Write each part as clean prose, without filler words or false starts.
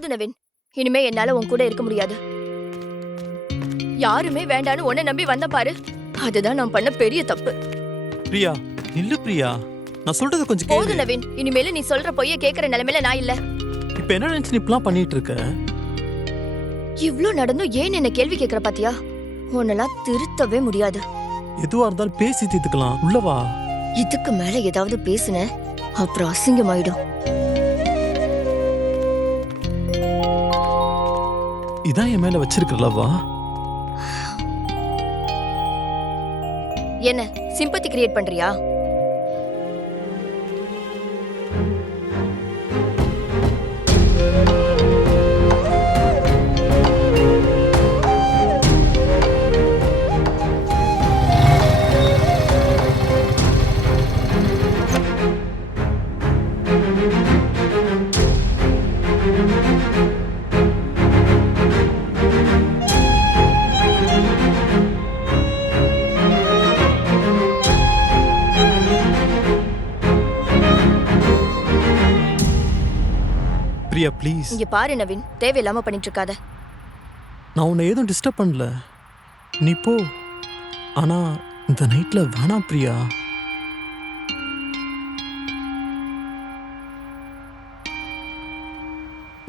போது நவீன், இனிமே என்னால உன் கூட இருக்க முடியாது. யாருமே வேண்டான்னு உன்னை நம்பி வந்த பாரு, அதுதான் நான் பண்ண பெரிய தப்பு. பிரியா நில்லு பிரியா, நான் சொல்றது கொஞ்சம் போது கேளு. நவீன், இனிமேல நீ சொல்ற பொய்ய கேக்குற நிலைமையில நான் இல்ல. இப்ப என்ன நினைச்சு நீ இப்பலாம் பண்ணிட்டு இருக்க? இவ்ளோ நடந்தும் ஏன் என்ன கேள்வி கேக்குற பாத்தியா? உன்னெல்லாம் திருத்தவே முடியாது. எதுவா இருந்தாலும் பேசி தீர்த்துக்கலாம், உள்ளவா. இதுக்கு மேல ஏதாவது பேசுன அப்புறம் அசிங்கமாயிடும். இதான் என் மேல வச்சிருக்கலவா? என்ன சிம்பத்தி கிரியேட் பண்றியா? பிரியா ப்ளீஸ். இங்க பாரு நவீன், தேவையில்லாம பண்ணிட்டு இருக்காத. நான் உன்னை எதுவும் டிஸ்டர்ப் பண்ணல, நீ போ. ஆனா இந்த நைட்ல வேணாம் பிரியா.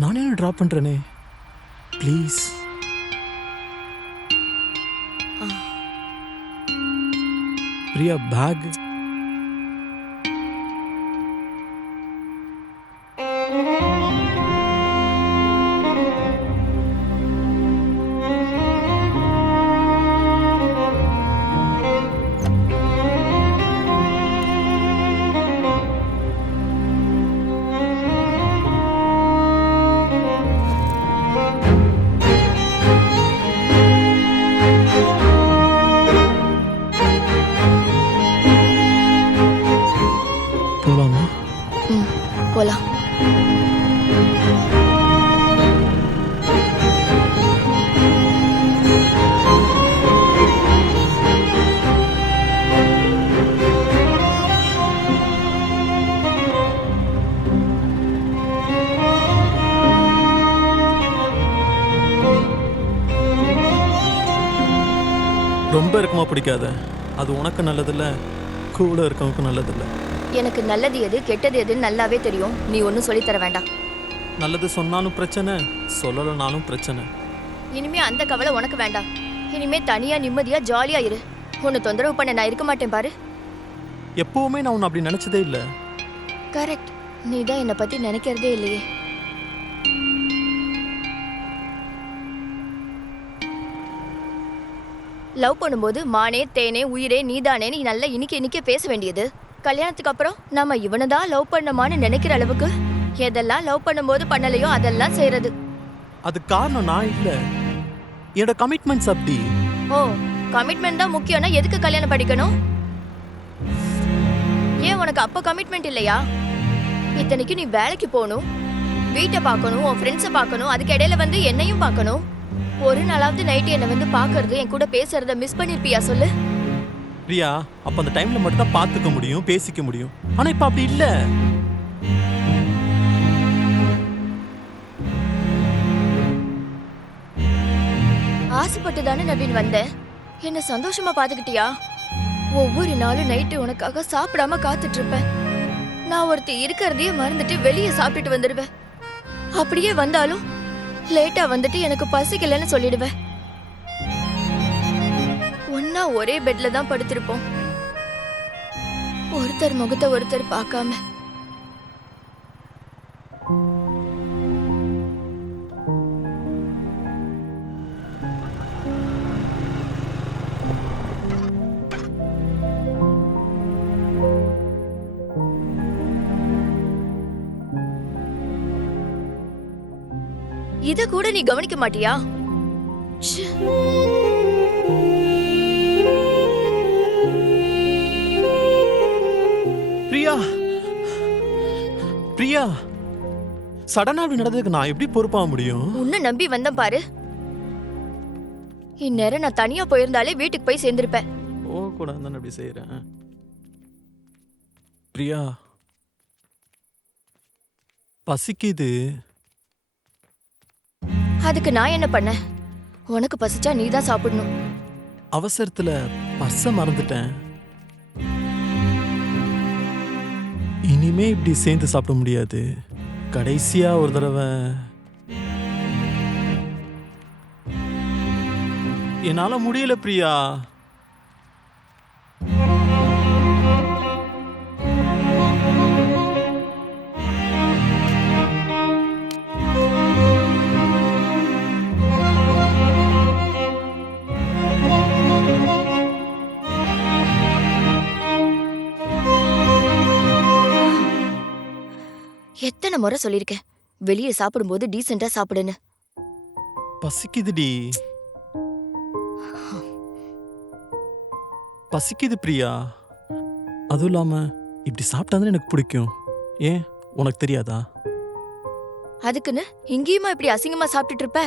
நானே ட்ராப் பண்றேனே, ப்ளீஸ். பிரியா பேக். போலாமா? போலாம். ரொம்ப இருக்குமா பிடிக்காத, அது உனக்கு நல்லதில்ல, கூட இருக்கவனுக்கு நல்லதில்ல. எனக்கு நல்லது எது கெட்டது எதுன்னு நல்லாவே தெரியும். நீ ஒன்னும் சொல்லி தர வேண்டாம். நல்லது சொன்னாலும் பிரச்சனை, சொல்லலைனாலும் பிரச்சனை. இனிமே அந்த கவலை உனக்கு வேண்டாம். இனிமே தனியா நிம்மதியா ஜாலியா இரு. உன்னை தொந்தரவு பண்ண நான் இருக்க மாட்டேன் பாரு. எப்பவுமே நான் உன்னை அப்படி நினைச்சதே இல்லை. கரெக்ட், நீ தான் என்னை பத்தி நினைக்கிறதே இல்லையே. லவ் பண்ணும்போது மானே தேனே உயிரே நீதானே நீ நல்லா இனிக்க பேச வேண்டியது. கல்யாணத்துக்கு அப்புறம் நாம இவனை தான் லவ் பண்ணமான்னு நினைக்கிற அளவுக்கு எதெல்லாம் லவ் பண்ணும்போது பண்ணலையோ அதெல்லாம் செய்யறது. அது காரணம் நான் இல்ல, என்னோட கமிட்மெண்ட்ஸ் அப்படி. ஓ, கமிட்மெண்ட் தான் முக்கியம்னா எதுக்கு கல்யாணம் படிக்கணும்? ஏன் உனக்கு அப்ப கமிட்மெண்ட் இல்லையா? இத்தனைக்கு நீ வேலைக்கு போகணும், வீட்டை பார்க்கணும், உன் ஃப்ரெண்ட்ஸை பார்க்கணும், அதுக்கு இடையில வந்து என்னையும் பார்க்கணும். ஒரு நாளாவது நைட்டு என்னை வந்து பார்க்கறது, என் கூட பேசுறத மிஸ் பண்ணிருப்பியா சொல்லு? பிரியா, அப்ப அந்த டைம்ல மட்டும் தான் பார்த்துக்க முடியும், பேசிக்க முடியும். ஆனா இப்ப அப்படி இல்ல. ஆசைப்பட்டு தானே நவீன் வந்தேன், என்ன சந்தோஷமா பாத்துக்கிட்டியா? ஒவ்வொரு நாளும் நைட்டு உனக்காக சாப்பிடாம காத்துட்டு இருப்பேன். நான் ஒருத்தி இருக்கிறதையே மறந்துட்டு வெளியே சாப்பிட்டுட்டு வந்துடுவேன். அப்படியே வந்தாலும் லேட்டா வந்துட்டு எனக்கு பசிக்கலன்னு சொல்லிடுவேன். ஒன்னா ஒரே பெட்ல தான் படுத்திருப்போம், ஒருத்தர் முகத்தை ஒருத்தர் பார்க்காம. இத கூட நீ கவனிக்க மாட்டியா? ச்சே. பிரியா, பிரியா, சடனா அப்படி நடந்ததுக்கு நான் எப்படி பொறுப்பாக முடியும்? உன்னை நம்பி வந்தேன் பாரு. இந்நேரம் நான் தனியா போயிருந்தாலே வீட்டுக்கு போய் சேர்ந்திருப்பேன். ஓ கூட தானே அப்படி செய்யறேன். பிரியா, பசிக்குது. அதுக்கு நான் என்ன பண்ணேன்? உனக்கு பசிச்சா நீ தான் சாப்பிடணும். அவசரத்துல பர்ஸ மறந்துட்டேன். இனிமே இப்படி சேர்ந்து சாப்பிட முடியாது. கடைசியா ஒரு தடவை என்னால முடியல பிரியா. எத்தனை முறை சொல்லியிருக்கேன், வெளியே சாப்பிடும்போது டீசெண்டா சாப்பிடுன்னு. பசிக்குதுடி. பசிக்குது பிரியா. அதுவும் இல்லாம இப்படி சாப்பிட்டாதான் எனக்கு பிடிக்கும். ஏன் உனக்கு தெரியாதா? அதுக்குன்னு இங்கேயுமா இப்படி அசிங்கமா சாப்பிட்டுட்டு இருப்ப?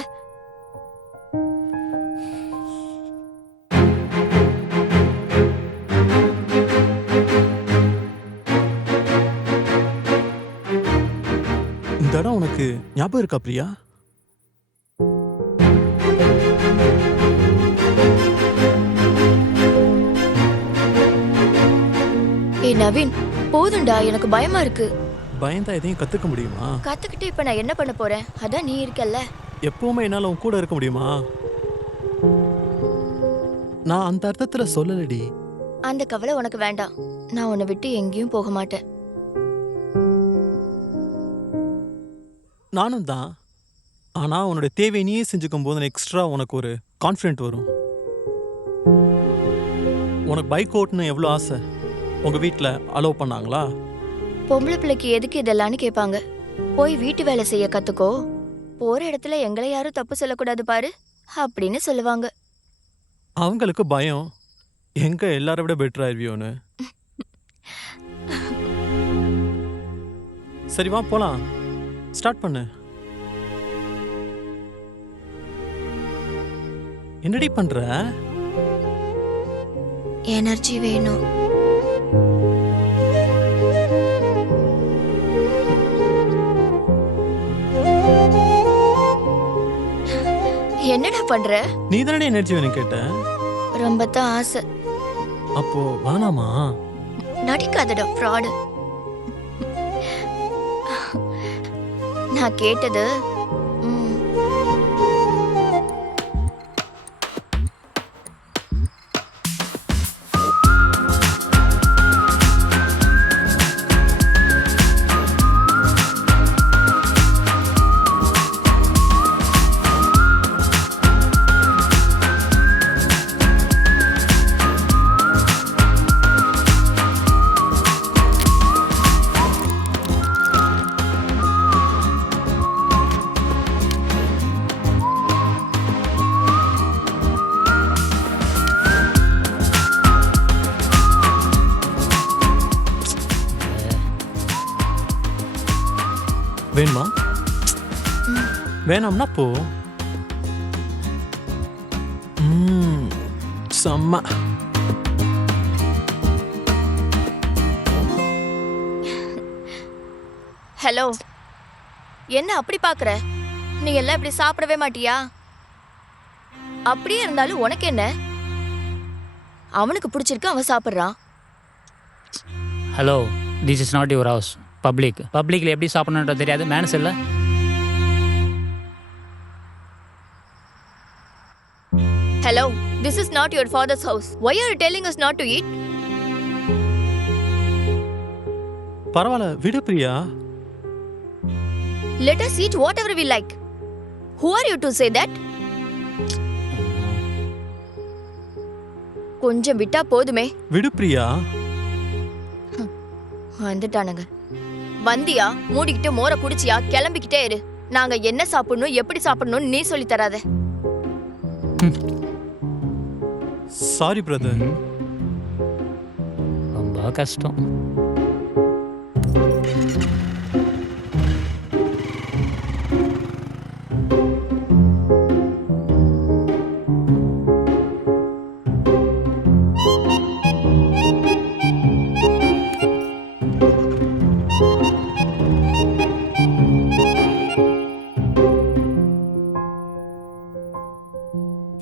இந்த இடம் உனக்கு ஞாபகம் இருக்கா பிரியா? ஏய் நவீன், போதும்டா, எனக்கு பயமா இருக்கு. பயந்தா எதையும் கத்துக்க முடியுமா? கத்துக்கிட்டு இப்ப நான் என்ன பண்ண போறேன்? அதான் நீ இருக்கல்ல. எப்பவுமே என்னால உன் கூட இருக்க முடியுமா? நான் அந்த அர்த்தத்துல சொல்லலடி. அந்த கவலை உனக்கு வேண்டாம். நான் உன்னை விட்டு எங்கேயும் போக மாட்டேன். நானும் தான். ஆனா உன்னோட தேவை நீயே செஞ்சுக்கும் போது எக்ஸ்ட்ரா உனக்கு ஒரு கான்ஃபிடென்ட் வரும். உனக்கு பைக் ஓட்டணும் எவ்வளோ ஆசை. உங்க வீட்டில் அலோவ் பண்ணாங்களா? பொம்பளை பிள்ளைக்கு எதுக்கு இதெல்லாம்னு கேட்பாங்க. போய் வீட்டு வேலை செய்ய கத்துக்கோ, போற இடத்துல எங்களை யாரும் தப்பு சொல்லக்கூடாது பாரு அப்படின்னு சொல்லுவாங்க. அவங்களுக்கு பயம் எங்க எல்லாரை விட பெட்டரா இருவியோன்னு. சரி வா போலாம். ஸ்டார்ட் பண்ணு. என்னடி பண்ற? எனர்ஜி வேணும். என்னடா பண்ற? நீ தானே எனர்ஜி வேணும் கேட்ட. ரொம்ப தான் ஆசை. அப்போ வேணாமா? நடிக்காதடா ஃப்ராடு. நான் கேட்டது வேணுமா? வேணாம்னா போ. செம்ம. ஹலோ, என்ன அப்படி பாக்குற? நீ எல்லாம் இப்படி சாப்பிடவே மாட்டியா? அப்படியே இருந்தாலும் உனக்கு என்ன? அவனுக்கு பிடிச்சிருக்கு, அவன் சாப்பிட்றான். Hello, this is not your house. பப்ளிக்கில் எப்படி சாப்பிடணுன்றது தெரியாது, மேனஸ் இல்லை. Hello, this is not your father's house. Why are you telling us not to eat? பரவாயில்ல விடு Priya. Let us eat whatever we like. Who are you to say that? கொஞ்சம் விட்டா போதுமே. விடு பிரியா. வந்துட்டானுங்க. வந்தியா, மூடிக்கிட்டு மோர குடிச்சியா, கிளம்பிக்கிட்டே இரு. நாங்க என்ன சாப்பிடணும், எப்படி சாப்பிடணும் நீ சொல்லி தராத. Sorry brother. ரொம்ப கஷ்டம்.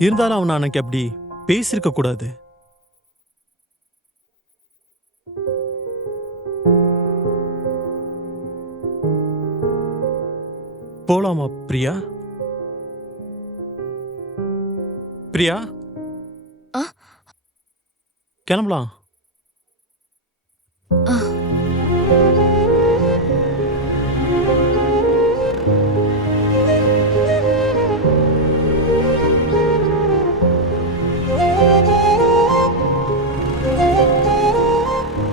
இருந்தாலும் அவன் அன்னைக்கு அப்படி பேசியிருக்க கூடாது. போலாமா பிரியா? பிரியா, ஆ? கிளம்பலாம். ஆ.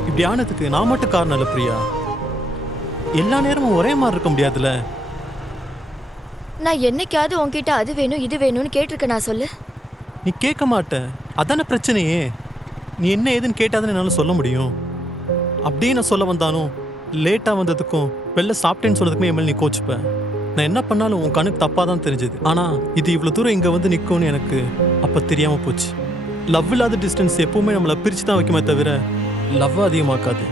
இப்படி ஆனதுக்கு நான் மட்டும் காரணம் இல்லை பிரியா. எல்லா நேரமும் ஒரே மாதிரி இருக்க முடியாதுல்ல. நான் என்னைக்காவது உன்கிட்ட அது வேணும் இது வேணும்னு கேட்டிருக்க நான் சொல்லு. நீ கேட்க மாட்ட, அதான பிரச்சனையே. நீ என்ன ஏதுன்னு கேட்டாதானே என்னால் சொல்ல முடியும். அப்படியே நான் சொல்ல வந்தாலும் லேட்டாக வந்ததுக்கும் வெளில சாப்பிட்டேன்னு சொன்னதுக்குமே என் மேலே நீ கோச்சுப்ப. நான் என்ன பண்ணாலும் உன் கணக்கு தப்பாக தான் தெரிஞ்சது. ஆனால் இது இவ்வளோ தூரம் இங்கே வந்து நிற்கும்னு எனக்கு அப்போ தெரியாமல் போச்சு. லவ் இல்லாத டிஸ்டன்ஸ் எப்பவுமே நம்மளை பிரித்து தான் வைக்குமே தவிர லவ் அதிகமாக்காது.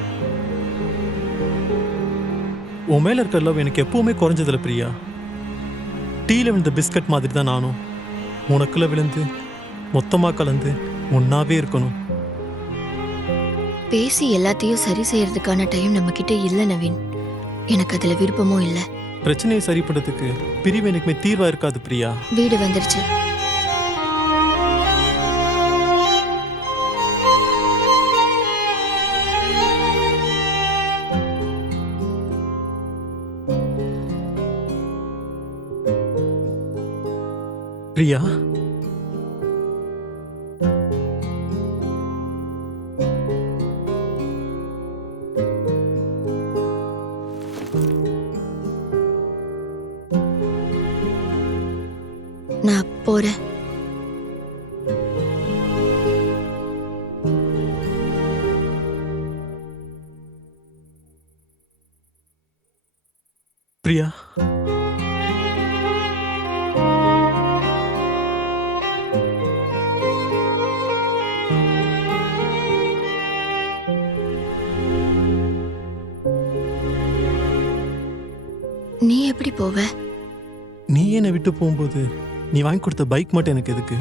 உன் மேலே இருக்கிற லவ் எனக்கு எப்பவுமே குறைஞ்சதில்ல பிரியா. டீயில் விழுந்த பிஸ்கட் மாதிரி தான் நானும் உனக்குள்ள விழுந்து மொத்தமாக கலந்து ஒன்னாவே இருக்கணும். பேசி எல்லாத்தையும் சரி செய்யறதுக்கான டைம் நம்ம கிட்ட இல்ல நவீன். எனக்கு அதுல விருப்பமும் இல்ல. பிரச்சனையை சரிப்படுறதுக்கு பிரிவு எனக்குமே தீர்வா இருக்காது பிரியா. வீடு வந்துருச்சு. பிரியா, நான் போறேன். பிரியா, நீ எப்படி போவ? நீ என்னை விட்டு போகும்போது நீ வாங்கி கொடுத்த பைக் மட்டும் எனக்கு எதுக்கு?